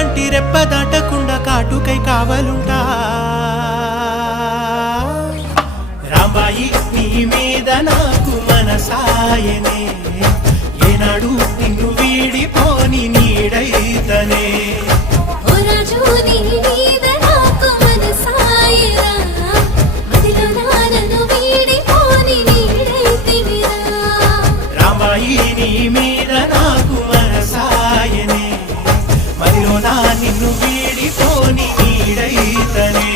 కంటి రెప్ప దాటకుండా కాటుకై కావలుంటా రాంబాయి నీ మీద నాకు మనసాయనే ఏనాడు నిన్ను వీడిపోని నీడైతనే రాంబాయి నీ మీద నాకు మనసాయనే మదిలో నా నిన్ను వీడిపోని నీడైతనే